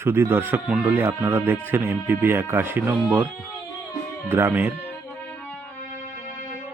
শুধু দর্শক মণ্ডলী আপনারা দেখছেন এমপিবি একাশি নম্বর গ্রামের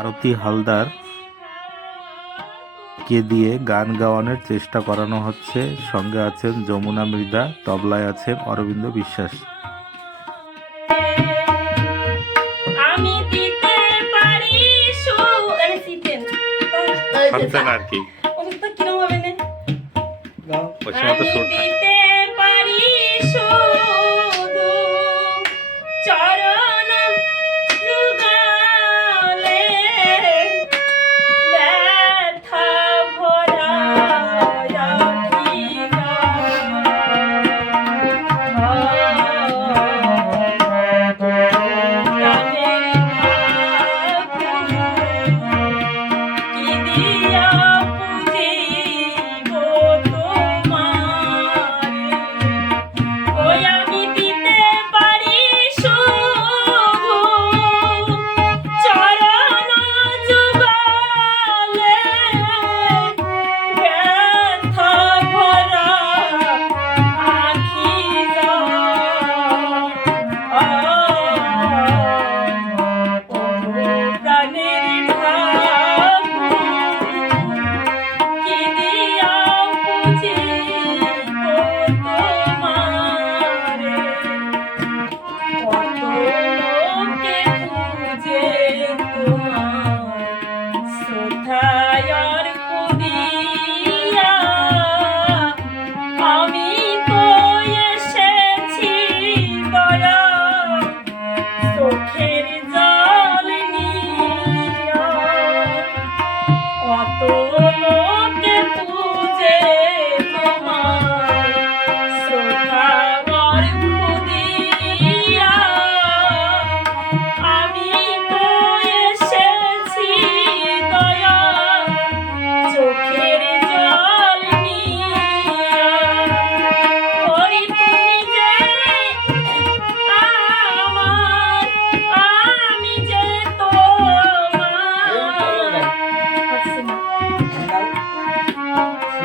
আরতি হালদার। কে দিয়ে গান গাওয়ানোর চেষ্টা করানো হচ্ছে সঙ্গে আছেন যমুনা মৃদা তবলায় আছেন অরবিন্দ বিশ্বাস। আর কি। Okay.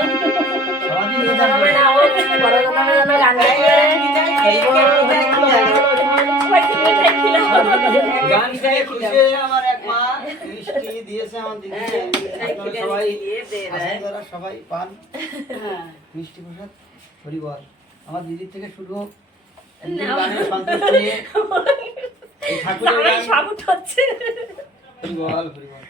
গান গায়ে খুশি হয়ে আমার এক মা মিষ্টি দিয়েছে আমার দিদিকে সবাই যারা সবাই পান মিষ্টি প্রসাদ হরিবল আমার দিদির থেকে শুরু হোক ঠাকুরের গান হরিবল হরিবল।